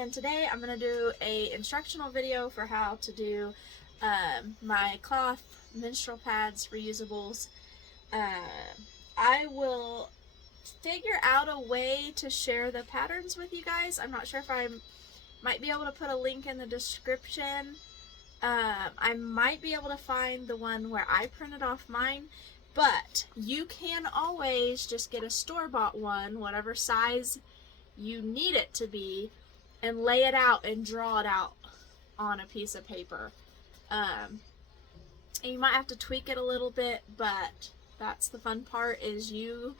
and today I'm going to do a instructional video for how to do my cloth menstrual pads reusables. I will figure out a way to share the patterns with you guys. I'm not sure if I might be able to put a link in the description. I might be able to find the one where I printed off mine, but you can always just get a store-bought one, whatever size you need it to be, and lay it out and draw it out on a piece of paper. And you might have to tweak it a little bit, but that's the fun part, is you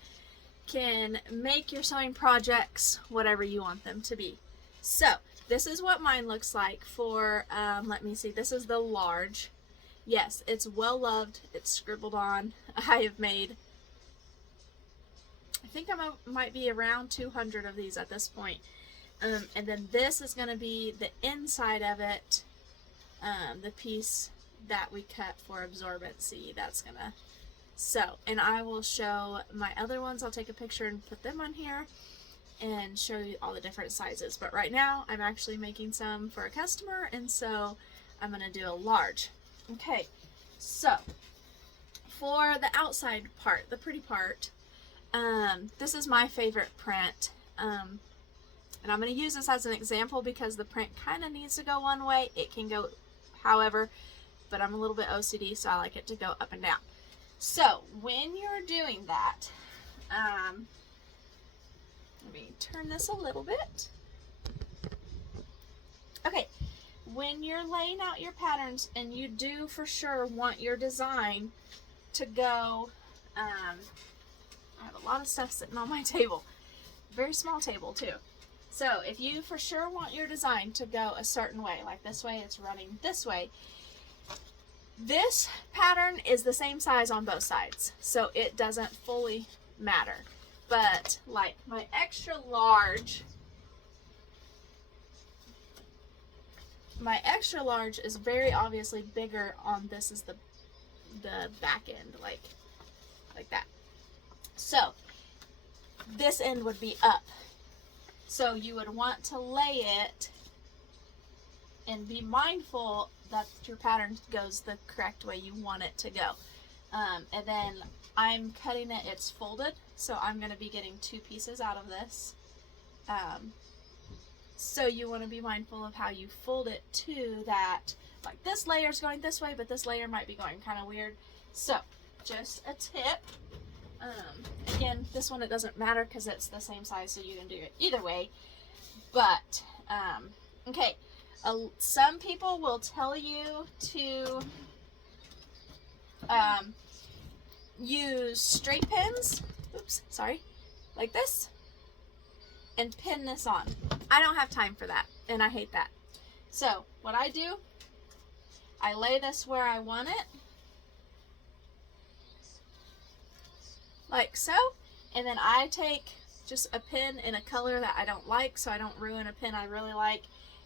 can make your sewing projects whatever you want them to be. So this is what mine looks like for, let me see, this is the large. Yes, it's well loved, it's scribbled on. I have made, I think I might be around 200 of these at this point. And then this is going to be the inside of it, the piece that we cut for absorbent. See, that's going to sew. And I will show my other ones. I'll take a picture and put them on here and show you all the different sizes. But right now, I'm actually making some for a customer, and so I'm going to do a large. Okay, so for the outside part, the pretty part, this is my favorite print, and I'm going to use this as an example because the print kind of needs to go one way. It can go however, but I'm a little bit OCD, so I like it to go up and down. So when you're doing that, let me turn this a little bit. Okay, when you're laying out your patterns and you do for sure want your design to go, I have a lot of stuff sitting on my table, very small table too. So if you for sure want your design to go a certain way, like this way, it's running this way, this pattern is the same size on both sides, so it doesn't fully matter. But like my extra large, is very obviously bigger on this, is the back end, like that. So this end would be up. So you would want to lay it and be mindful that your pattern goes the correct way you want it to go. And then I'm cutting it, it's folded, so I'm going to be getting two pieces out of this. So you want to be mindful of how you fold it too, that like this layer is going this way, but this layer might be going kind of weird. So just a tip. Again, this one, it doesn't matter because it's the same size, so you can do it either way. But okay, some people will tell you to use straight pins, oops, sorry, like this, and pin this on. I don't have time for that, and I hate that. So what I do, I lay this where I want it, like so, and then I take just a pin in a color that I don't like, so I don't ruin a pin I really like,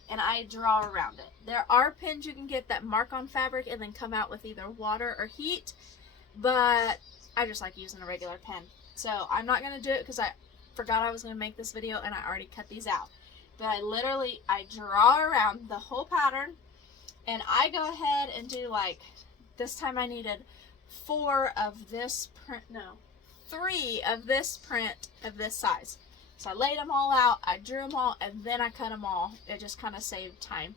and I draw around it. There are pins you can get that mark on fabric and then come out with either water or heat, but I just like using a regular pen. So I'm not going to do it because I forgot I was going to make this video and I already cut these out. But I draw around the whole pattern, and I go ahead and do, like, this time I needed 3 of this print of this size. So I laid them all out, I drew them all, and then I cut them all. It just kind of saved time.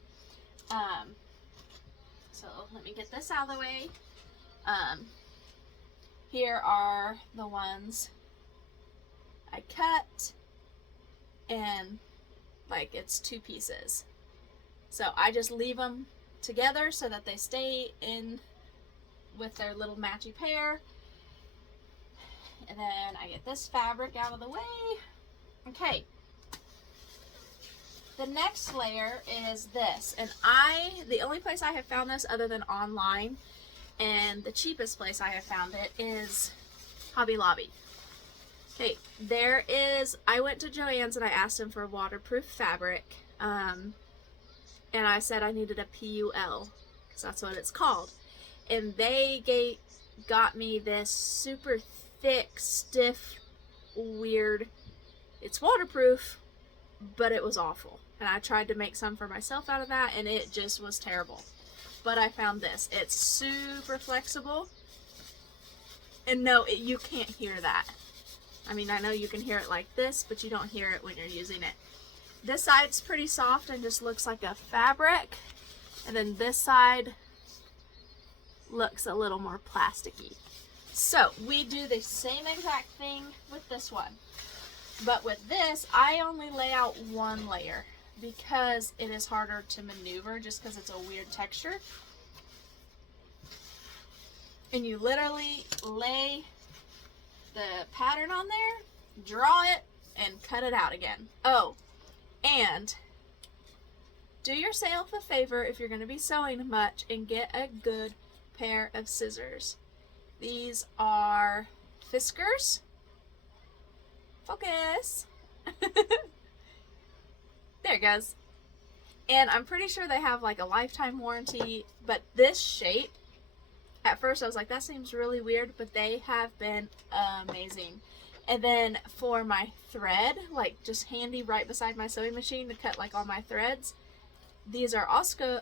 So let me get this out of the way. Here are the ones I cut, and like it's 2 pieces. So I just leave them together so that they stay in with their little matchy pair. And then I get this fabric out of the way. Okay. The next layer is this, and the only place I have found this other than online, and the cheapest place I have found it, is Hobby Lobby. Okay, I went to Joanns and I asked them for waterproof fabric, and I said I needed a PUL, because that's what it's called. And they got me this super thick, stiff, weird, it's waterproof, but it was awful. And I tried to make some for myself out of that, and it just was terrible. But I found this. It's super flexible. And no, you can't hear that. I mean, I know you can hear it like this, but you don't hear it when you're using it. This side's pretty soft and just looks like a fabric. And then this side looks a little more plasticky. So we do the same exact thing with this one. But with this, I only lay out one layer because it is harder to maneuver just because it's a weird texture. And you literally lay the pattern on there, draw it, and cut it out again. Oh, and do yourself a favor if you're going to be sewing much and get a good pair of scissors. These are Fiskars. Focus. There it goes. And I'm pretty sure they have like a lifetime warranty, but this shape, at first I was like, that seems really weird, but they have been amazing. And then for my thread, like just handy right beside my sewing machine to cut like all my threads, these are also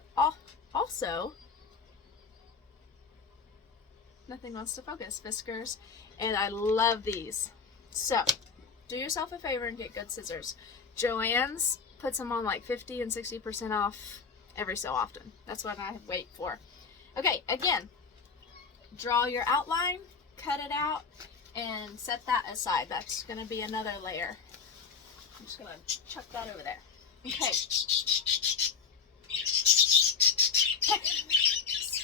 nothing wants to focus, Fiskars, and I love these. So do yourself a favor and get good scissors. Joanns puts them on like 50 and 60% off every so often. That's what I wait for. Okay, again, draw your outline, cut it out, and set that aside. That's going to be another layer. I'm just going to chuck that over there. Okay.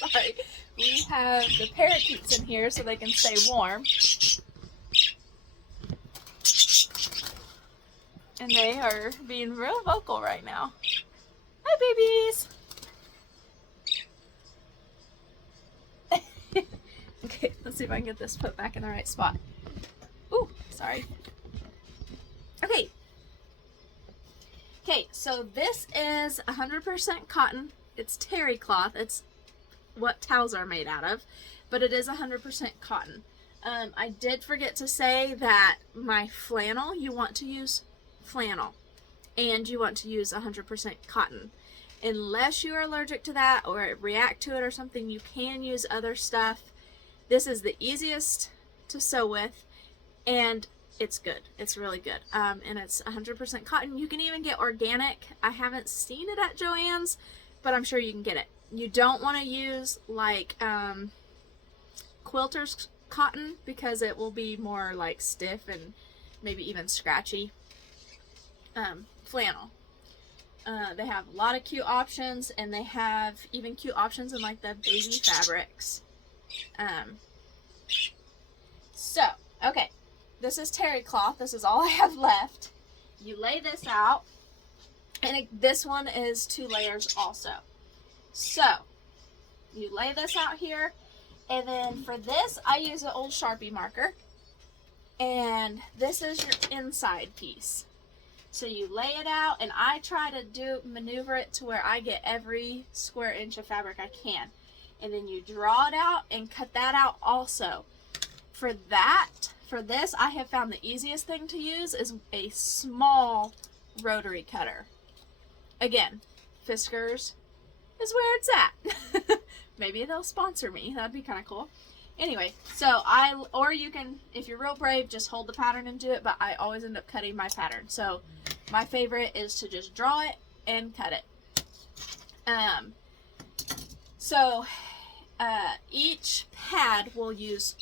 Sorry. We have the parakeets in here so they can stay warm. And they are being real vocal right now. Hi, babies! Okay, let's see if I can get this put back in the right spot. Ooh, sorry. Okay. Okay, so this is 100% cotton. It's terry cloth. It's what towels are made out of, but it is 100% cotton. I did forget to say that my flannel, you want to use flannel, and you want to use 100% cotton. Unless you are allergic to that or react to it or something, you can use other stuff. This is the easiest to sew with, and it's good. It's really good. And it's 100% cotton. You can even get organic. I haven't seen it at Joann's, but I'm sure you can get it. You don't want to use like quilter's cotton because it will be more like stiff and maybe even scratchy. Flannel. They have a lot of cute options, and they have even cute options in like the baby fabrics. So, okay, this is terry cloth. This is all I have left. You lay this out, and this one is 2 layers also. So, you lay this out here, and then for this, I use an old Sharpie marker, and this is your inside piece. So you lay it out, and I try to maneuver it to where I get every square inch of fabric I can. And then you draw it out and cut that out also. For this, I have found the easiest thing to use is a small rotary cutter. Again, Fiskars is where it's at. Maybe they'll sponsor me. That'd be kind of cool. Anyway, so or you can, if you're real brave, just hold the pattern and do it, but I always end up cutting my pattern. So my favorite is to just draw it and cut it. Each pad will use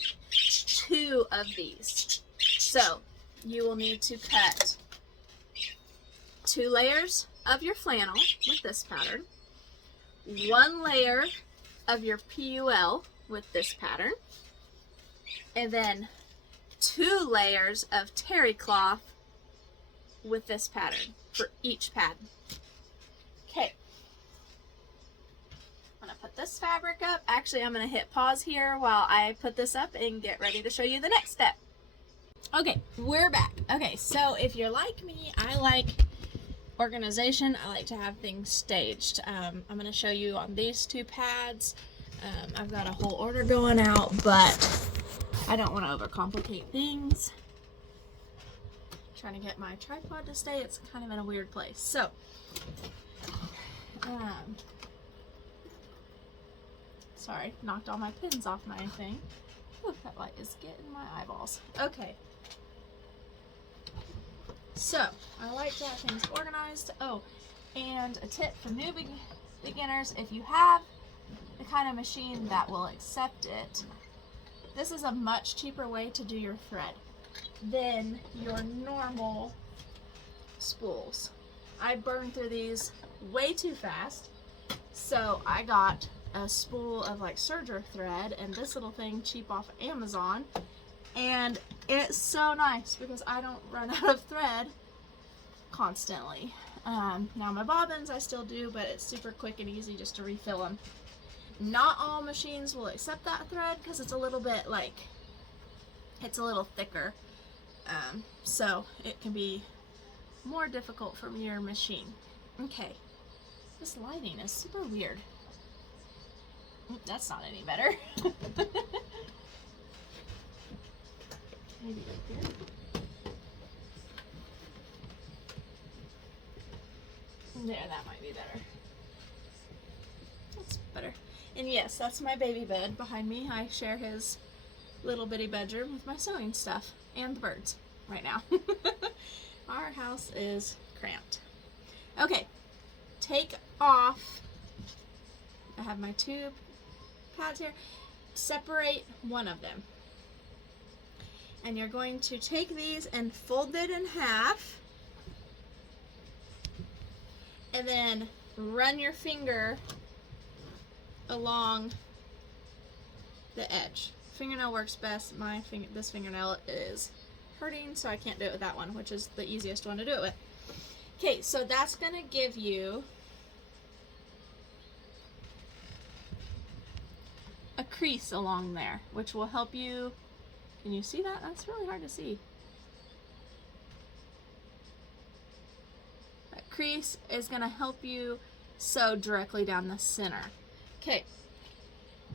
2 of these. So you will need to cut 2 layers of your flannel with this pattern, 1 layer of your PUL with this pattern, and then 2 layers of terry cloth with this pattern for each pad. Okay, I'm going to put this fabric up. Actually, I'm going to hit pause here while I put this up and get ready to show you the next step. Okay, we're back. Okay, so if you're like me, I like organization. I like to have things staged. I'm going to show you on these 2 pads. I've got a whole order going out, but I don't want to overcomplicate things. trying to get my tripod to stay. It's kind of in a weird place. So, sorry, knocked all my pins off my thing. Ooh, that light is getting my eyeballs. Okay. So, I like to have things organized. Oh, and a tip for new beginners, if you have the kind of machine that will accept it, this is a much cheaper way to do your thread than your normal spools. I burn through these way too fast, so I got a spool of like serger thread and this little thing cheap off Amazon, and it's so nice because I don't run out of thread constantly. Now my bobbins I still do, but it's super quick and easy just to refill them. Not all machines will accept that thread because it's a little bit like, it's a little thicker, so it can be more difficult from your machine. Okay, this lighting is super weird. That's not any better. Maybe right here. There, that might be better. That's better. And yes, that's my baby bed behind me. I share his little bitty bedroom with my sewing stuff and the birds right now. Our house is cramped. Okay, take off. I have my two pads here. Separate one of them. And you're going to take these and fold it in half. And then run your finger along the edge. Fingernail works best. This fingernail is hurting, so I can't do it with that one, which is the easiest one to do it with. Okay, so that's going to give you a crease along there, which will help you. Can you see that? That's really hard to see. That crease is going to help you sew directly down the center. Okay,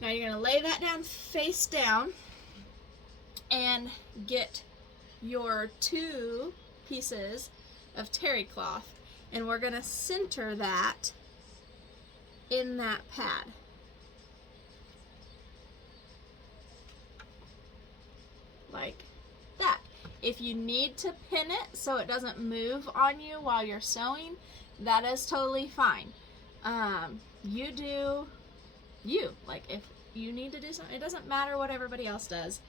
now you're going to lay that down face down and get your two pieces of terry cloth, and we're going to center that in that pad. Like that. If you need to pin it so it doesn't move on you while you're sewing, that is totally fine. You do you. Like, if you need to do something, it doesn't matter what everybody else does.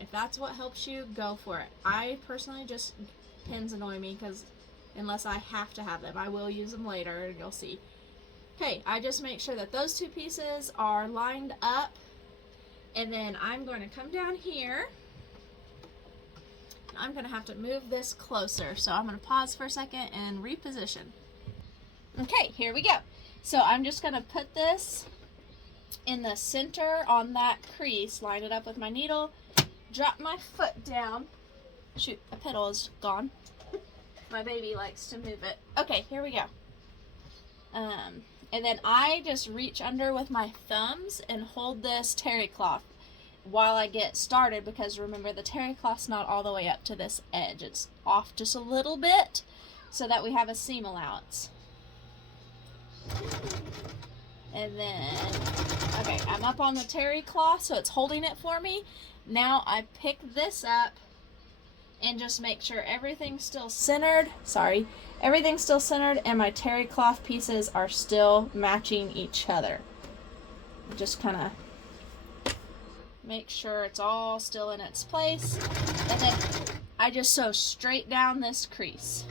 If that's what helps you, go for it. I personally just, pins annoy me because unless I have to have them, I will use them later and you'll see. Okay, I just make sure that those two pieces are lined up, and then I'm going to come down here. I'm going to have to move this closer, so I'm going to pause for a second and reposition. Okay, here we go. So I'm just going to put this in the center on that crease, line it up with my needle, drop my foot down. Shoot, a pedal is gone. My baby likes to move it. Okay, here we go. And then I just reach under with my thumbs and hold this terry cloth while I get started, because remember, the terry cloth's not all the way up to this edge. It's off just a little bit so that we have a seam allowance. And then, okay, I'm up on the terry cloth, so it's holding it for me. Now I pick this up and just make sure everything's still centered. Sorry, everything's still centered and my terry cloth pieces are still matching each other. Just kind of make sure it's all still in its place. And then I just sew straight down this crease.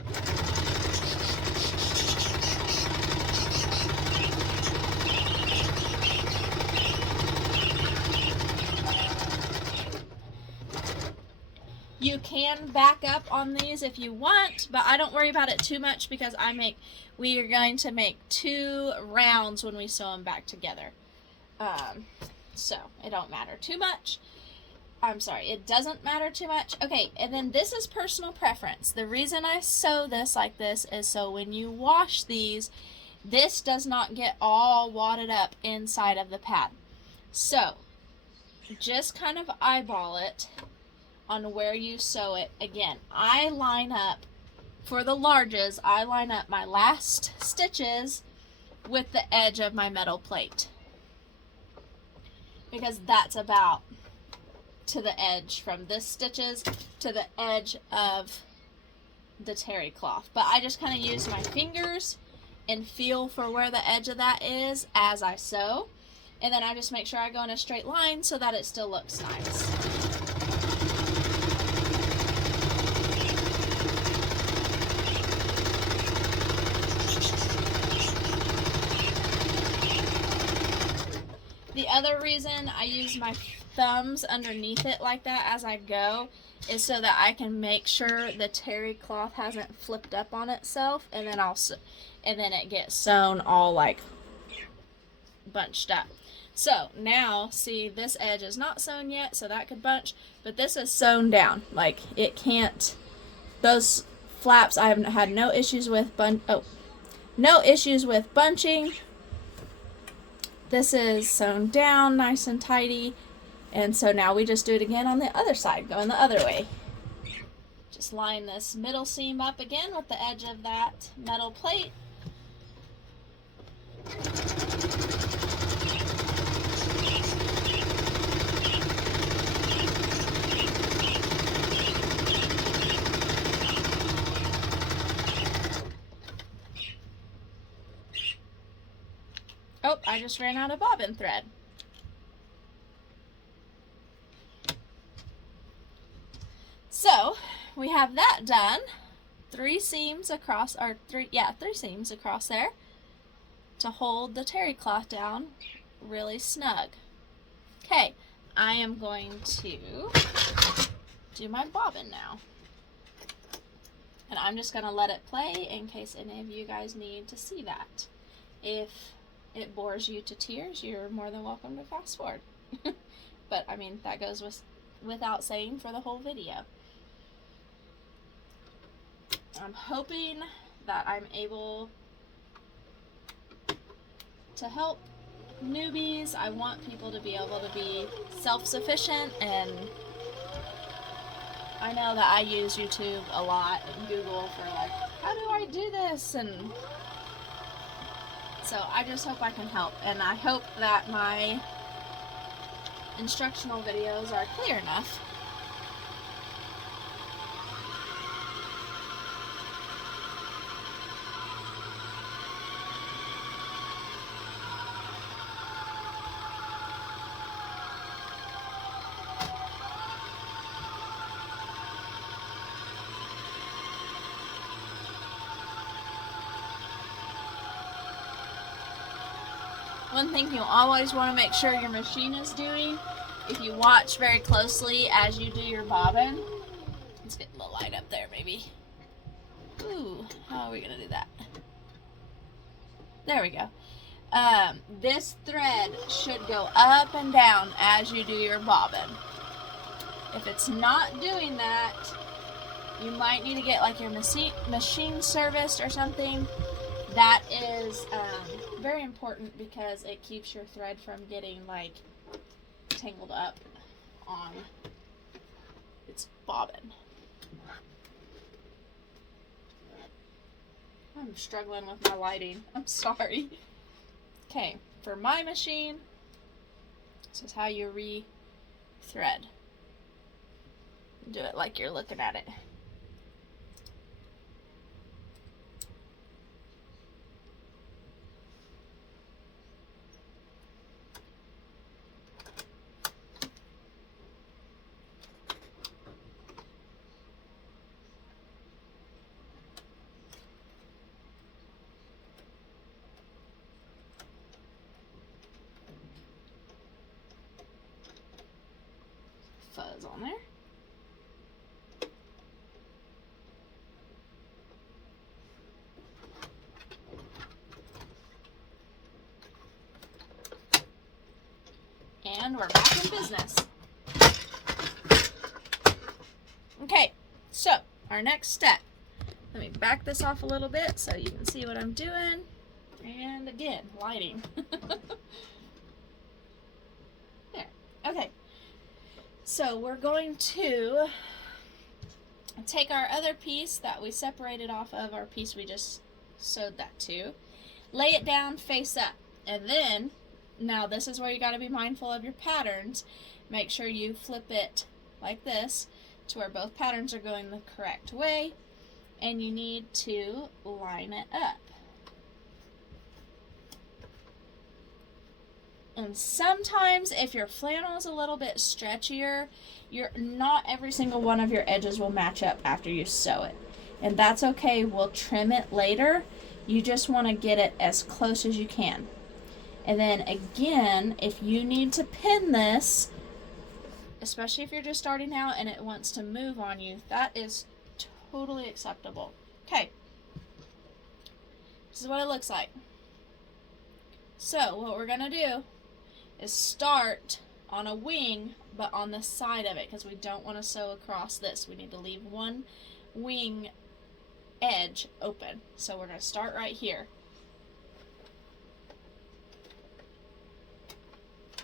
You can back up on these if you want, but I don't worry about it too much because we are going to make 2 rounds when we sew them back together. So it don't matter too much. I'm sorry, it doesn't matter too much. Okay, and then this is personal preference. The reason I sew this like this is so when you wash these, this does not get all wadded up inside of the pad. So just kind of eyeball it on where you sew it. Again, I line up, for the larges, I line up my last stitches with the edge of my metal plate, because that's about to the edge, from this stitches to the edge of the terry cloth. But I just kind of use my fingers and feel for where the edge of that is as I sew, and then I just make sure I go in a straight line so that it still looks nice. The other reason I use my thumbs underneath it like that as I go is so that I can make sure the terry cloth hasn't flipped up on itself, and then it gets sewn all like bunched up. So now, see, this edge is not sewn yet, so that could bunch, but this is sewn down. Like, it can't, those flaps I haven't had no issues with no issues with bunching. This is sewn down nice and tidy. And so now we just do it again on the other side, going the other way. Just line this middle seam up again with the edge of that metal plate. Oh, I just ran out of bobbin thread. So we have that done. Three seams across, or three seams across there to hold the terry cloth down really snug. Okay, I am going to do my bobbin now. And I'm just going to let it play in case any of you guys need to see that. If it bores you to tears, you're more than welcome to fast forward. But I mean, that goes without saying for the whole video. I'm hoping that I'm able to help newbies. I want people to be able to be self-sufficient, and I know that I use YouTube a lot and Google for like, how do I do this? And so I just hope I can help, and I hope that my instructional videos are clear enough. One thing you always want to make sure your machine is doing, if you watch very closely as you do your bobbin, let's get a little light up there maybe. Ooh, how are we going to do that? There we go. This thread should go up and down as you do your bobbin. If it's not doing that, you might need to get like your machine serviced or something. That is very important because it keeps your thread from getting like tangled up on its bobbin. I'm struggling with my lighting. I'm sorry. Okay, for my machine, this is how you re-thread. Do it like you're looking at it. Fuzz on there. And we're back in business. Okay, so our next step. Let me back this off a little bit so you can see what I'm doing. And again, lighting. There. Okay. So we're going to take our other piece that we separated off of our piece we just sewed that to, lay it down face up, and then, now this is where you got to be mindful of your patterns. Make sure you flip it like this to where both patterns are going the correct way, and you need to line it up. And sometimes if your flannel is a little bit stretchier, not every single one of your edges will match up after you sew it. And that's okay, we'll trim it later. You just want to get it as close as you can. And then again, if you need to pin this, especially if you're just starting out and it wants to move on you, that is totally acceptable. Okay, this is what it looks like. So what we're gonna do is start on a wing, but on the side of it, because we don't want to sew across this. We need to leave one wing edge open. So we're going to start right here.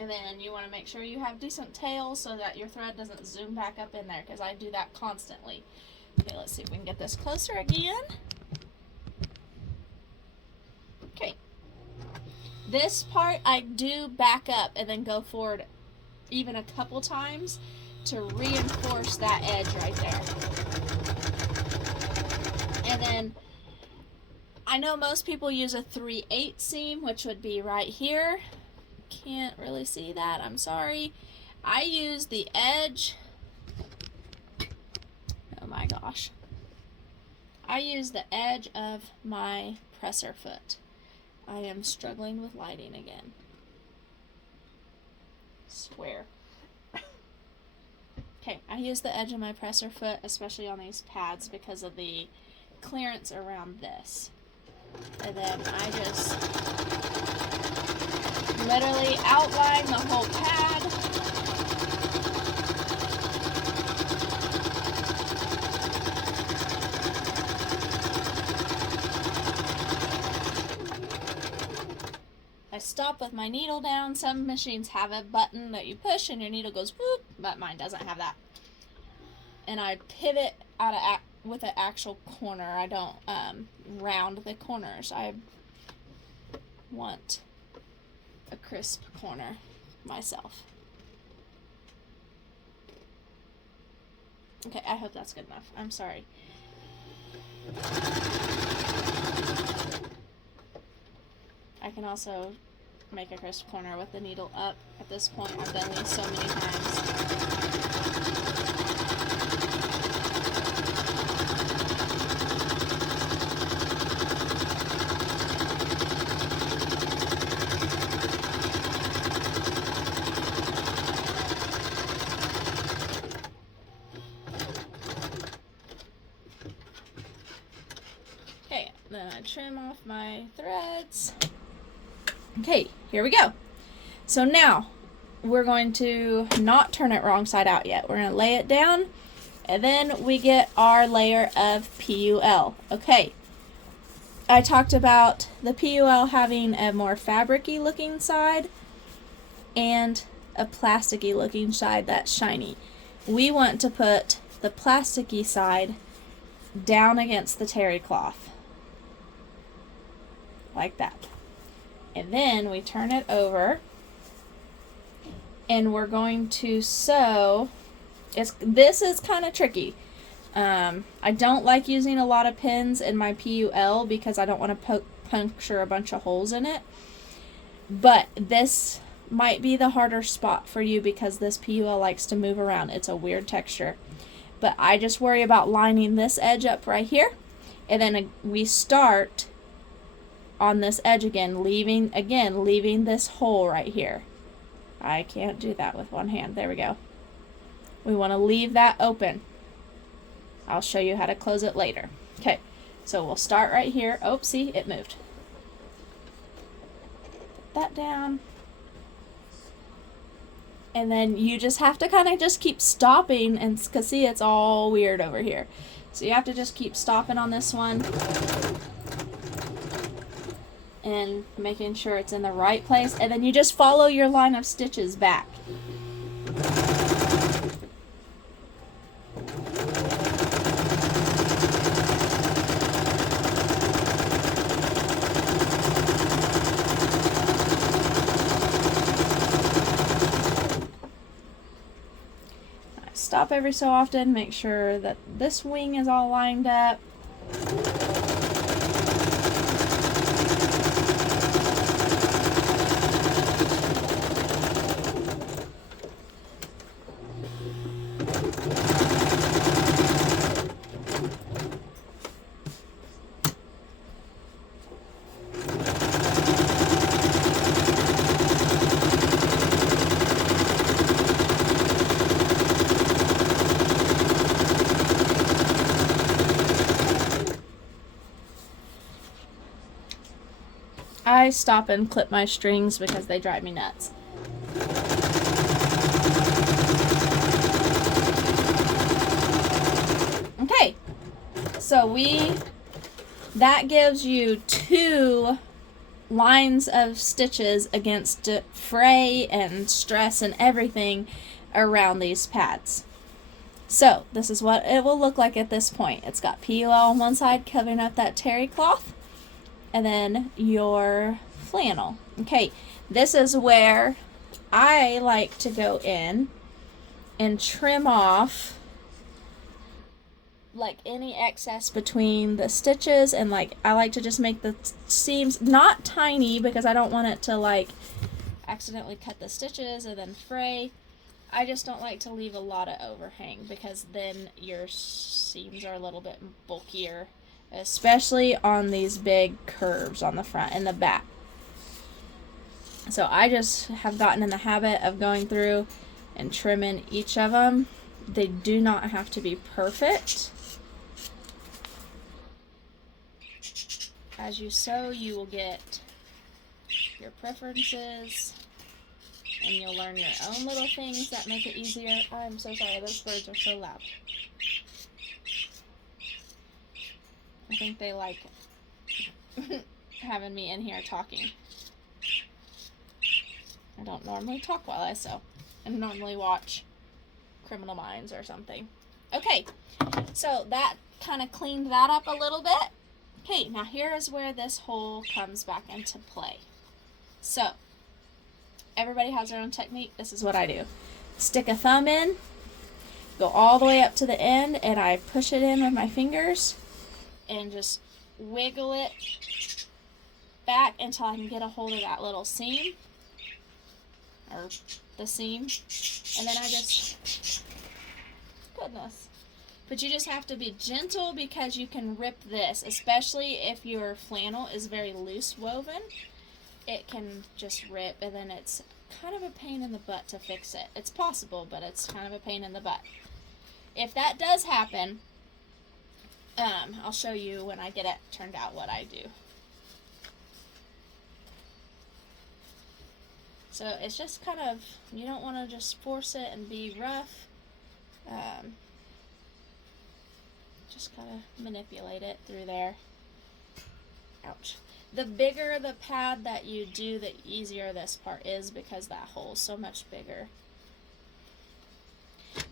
And then you want to make sure you have decent tails so that your thread doesn't zoom back up in there, because I do that constantly. Okay, let's see if we can get this closer again. Okay. This part I do back up and then go forward even a couple times to reinforce that edge right there. And then I know most people use a 3/8 seam, which would be right here. Can't really see that, I'm sorry. I use the edge, oh my gosh, I use the edge of my presser foot. I am struggling with lighting again. Swear. Okay, I use the edge of my presser foot, especially on these pads, because of the clearance around this. And then I just literally outline the whole pad. I stop with my needle down. Some machines have a button that you push and your needle goes whoop, but mine doesn't have that. And I pivot out of with an actual corner. I don't round the corners. I want a crisp corner myself. Okay, I hope that's good enough. I'm sorry. I can also make a crisp corner with the needle up. At this point, I've done these so many times. Okay, then I trim off my threads. Okay, here we go. So now we're going to not turn it wrong side out yet. We're going to lay it down, and then we get our layer of PUL. Okay, I talked about the PUL having a more fabric-y looking side and a plasticky looking side that's shiny. We want to put the plasticky side down against the terry cloth, like that. And then we turn it over, and we're going to sew. This is kind of tricky. I don't like using a lot of pins in my PUL because I don't want to puncture a bunch of holes in it. But this might be the harder spot for you because this PUL likes to move around. It's a weird texture. But I just worry about lining this edge up right here. And then we start on this edge again, leaving this hole right here. I can't do that with one hand. There we go. We want to leave that open. I'll show you how to close it later. Okay, so we'll start right here. Oh, see, it moved. Put that down. And then you just have to kind of just keep stopping, and because see, it's all weird over here. So you have to just keep stopping on this one and making sure it's in the right place, and then you just follow your line of stitches back. stop every so often, make sure that this wing is all lined up. I stop and clip my strings because they drive me nuts. Okay, so that gives you 2 lines of stitches against fray and stress and everything around these pads. So this is what it will look like at this point. It's got PUL on one side covering up that terry cloth, and then your flannel. Okay, this is where I like to go in and trim off like any excess between the stitches, and like I like to just make the seams not tiny because I don't want it to like accidentally cut the stitches and then fray. I just don't like to leave a lot of overhang because then your seams are a little bit bulkier, especially on these big curves on the front and the back. So I just have gotten in the habit of going through and trimming each of them. They do not have to be perfect. As you sew, you will get your preferences, and you'll learn your own little things that make it easier. I'm so sorry, those birds are so loud. I think they like having me in here talking. I don't normally talk while I sew. I normally watch Criminal Minds or something. Okay, so that kind of cleaned that up a little bit. Okay, now here is where this hole comes back into play. So, everybody has their own technique. This is what I do. Stick a thumb in, go all the way up to the end, and I push it in with my fingers and just wiggle it back until I can get a hold of that little seam, or the seam, and then I just, goodness. But you just have to be gentle because you can rip this, especially if your flannel is very loose woven. It can just rip, and then it's kind of a pain in the butt to fix it. It's possible, but it's kind of a pain in the butt. If that does happen, I'll show you when I get it turned out what I do. So it's just kind of, you don't want to just force it and be rough. Just kind of manipulate it through there. Ouch. The bigger the pad that you do, the easier this part is because that hole's so much bigger.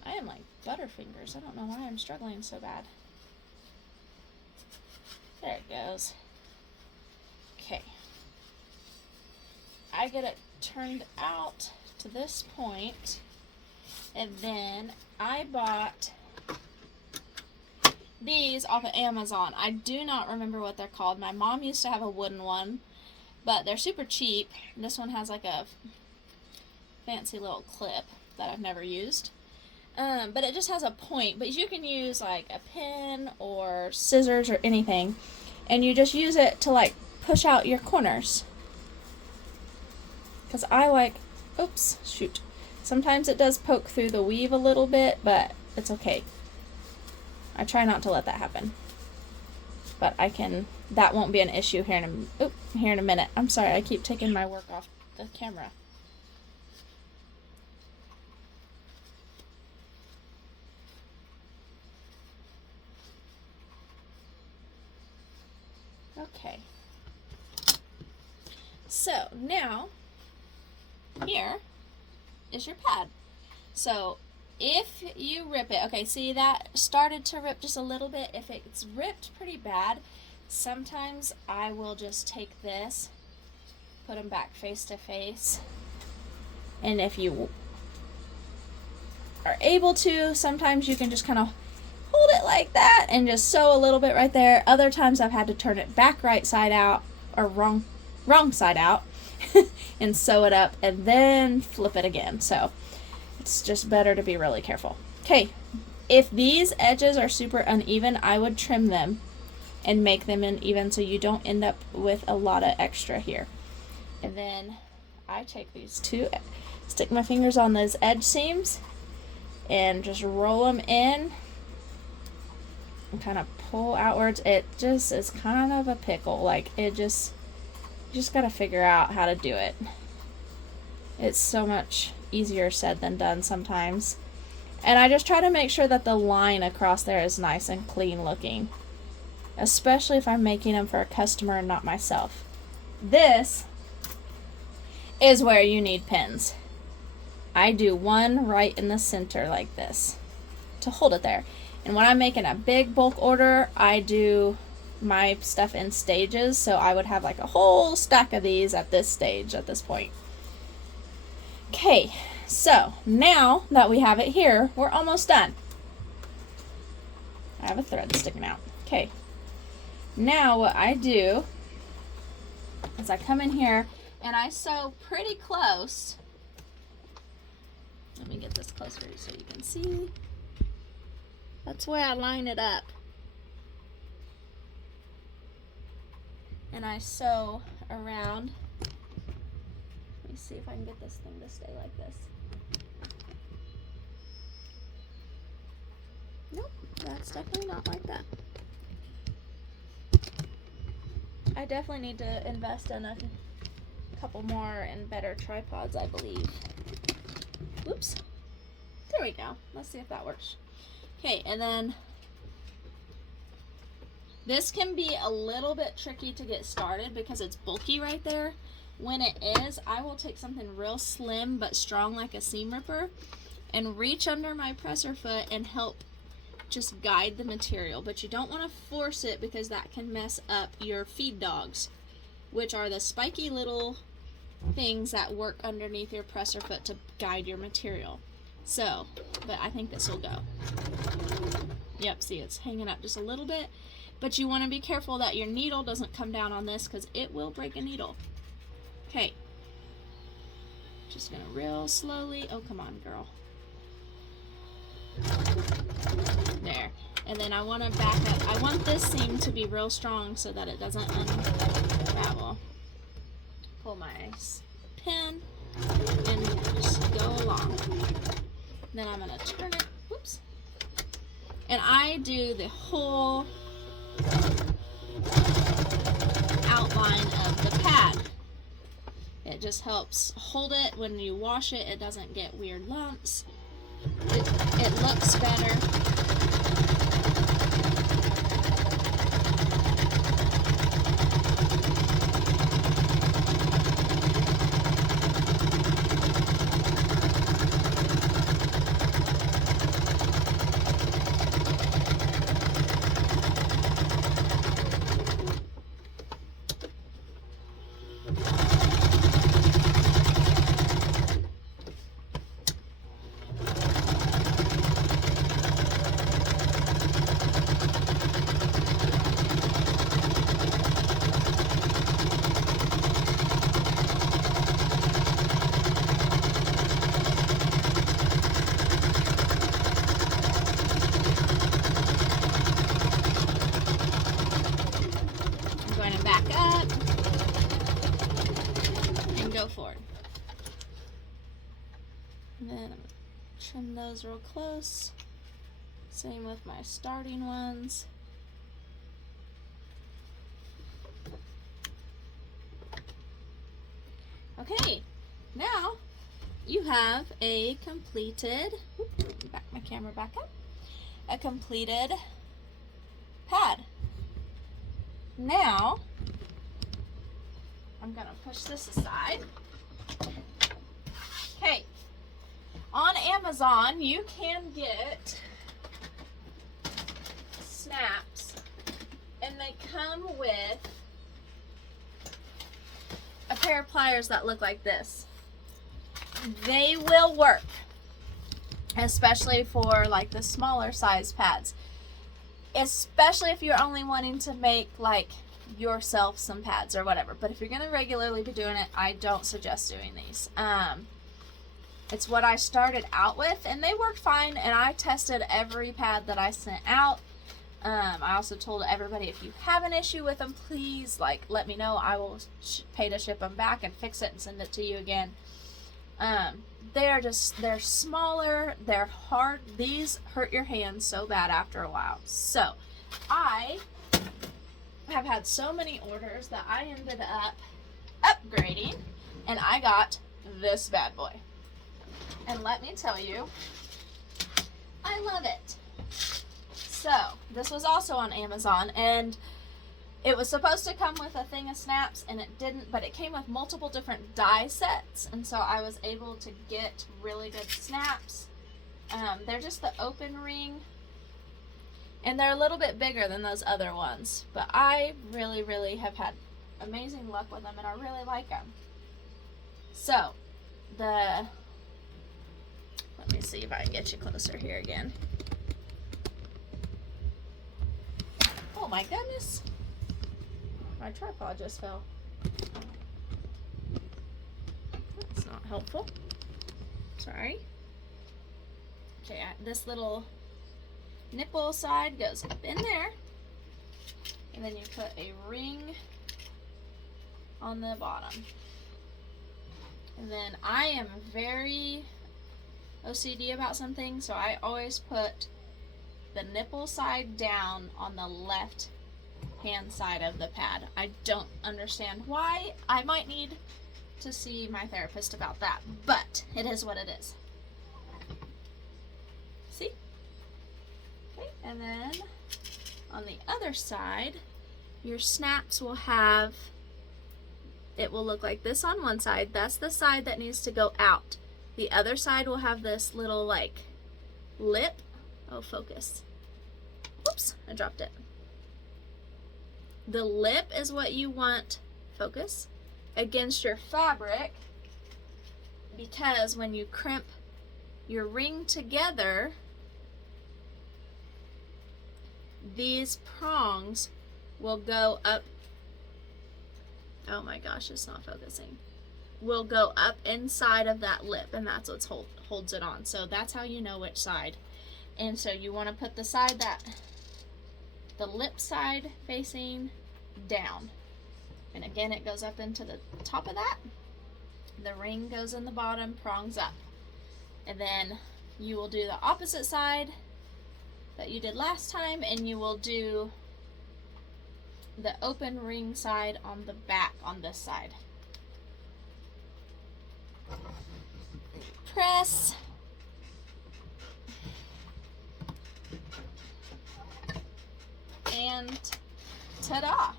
I am like Butterfingers. I don't know why I'm struggling so bad. There it goes. Okay. I get it turned out to this point, and then I bought these off of Amazon. I do not remember what they're called. My mom used to have a wooden one, but they're super cheap. This one has like a fancy little clip that I've never used. But it just has a point, but you can use like a pin or scissors or anything, and you just use it to like push out your corners. Because I like, oops, shoot. Sometimes it does poke through the weave a little bit, but it's okay. I try not to let that happen. But that won't be an issue here in a minute. I'm sorry, I keep taking my work off the camera. Okay. So now, here is your pad. So if you rip it, okay, see that started to rip just a little bit. If it's ripped pretty bad, sometimes I will just take this, put them back face to face, and if you are able to, sometimes you can just kind of hold it like that and just sew a little bit right there. Other times I've had to turn it back right side out, or wrong side out, and sew it up and then flip it again. So it's just better to be really careful. Okay, if these edges are super uneven, I would trim them and make them uneven so you don't end up with a lot of extra here. And then I take these two, stick my fingers on those edge seams and just roll them in and kind of pull outwards. It just is kind of a pickle. Like, it just, you just got to figure out how to do it. It's so much easier said than done sometimes. And I just try to make sure that the line across there is nice and clean looking, especially if I'm making them for a customer and not myself. This is where you need pins. I do one right in the center like this to hold it there. And when I'm making a big bulk order, I do my stuff in stages, so I would have like a whole stack of these at this stage, at this point. Okay, so now that we have it here, we're almost done. I have a thread sticking out. Okay, now what I do is I come in here and I sew pretty close. Let me get this closer so you can see. That's where I line it up. And I sew around. Let me see if I can get this thing to stay like this. Nope, that's definitely not like that. I definitely need to invest in a couple more and better tripods, I believe. Oops. There we go. Let's see if that works. Okay, and then this can be a little bit tricky to get started because it's bulky right there. When it is, I will take something real slim but strong like a seam ripper and reach under my presser foot and help just guide the material. But you don't want to force it because that can mess up your feed dogs, which are the spiky little things that work underneath your presser foot to guide your material. So, but I think this will go. Yep, see, it's hanging up just a little bit, but you want to be careful that your needle doesn't come down on this because it will break a needle. Okay, just gonna real slowly, oh come on girl, there, and then I want to back up. I want this seam to be real strong so that it doesn't unravel. Pull my pin and just go along. Then I'm going to turn it, whoops, and I do the whole outline of the pad. It just helps hold it when you wash it. It doesn't get weird lumps. It looks better. Back up and go forward. And then I'm going to trim those real close. Same with my starting ones. Okay, now you have a completed, back my camera back up, a completed pad. Now, I'm going to push this aside. Okay, on Amazon you can get snaps and they come with a pair of pliers that look like this. They will work. especially for like the smaller size pads, especially if you're only wanting to make like yourself some pads or whatever. But if you're going to regularly be doing it, I don't suggest doing these. It's what I started out with, and they worked fine, and I tested every pad that I sent out. I also told everybody, if you have an issue with them, please like let me know. I will pay to ship them back and fix it and send it to you again. They're smaller, they're hard. These hurt your hands so bad after a while. So I have had so many orders that I ended up upgrading, and I got this bad boy. And let me tell you, I love it. So this was also on Amazon, and it was supposed to come with a thing of snaps, and it didn't, but it came with multiple different die sets, and so I was able to get really good snaps. They're just the open ring, and they're a little bit bigger than those other ones, but I really have had amazing luck with them, and I really like them. So let me see if I can get you closer here again. Oh my goodness. My tripod just fell. That's not helpful. Sorry. Okay, this little nipple side goes up in there, and then you put a ring on the bottom. And then I am very OCD about something, so I always put the nipple side down on the left hand side of the pad. I don't understand why. I might need to see my therapist about that, but it is what it is. See? Okay, and then on the other side, your snaps will have, it will look like this on one side. That's the side that needs to go out. The other side will have this little like lip. Oh, focus. Whoops, I dropped it. The lip is what you want, focus, against your fabric, because when you crimp your ring together, these prongs will go up. Oh my gosh, it's not focusing. Will go up inside of that lip, and that's what holds it on. So that's how you know which side. And so you want to put the side the lip side facing down. And again, it goes up into the top of that. The ring goes in the bottom, prongs up. And then you will do the opposite side that you did last time, and you will do the open ring side on the back on this side. Press. And ta-da!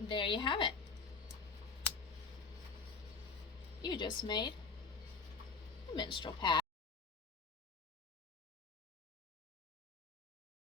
There you have it. You just made a menstrual pad.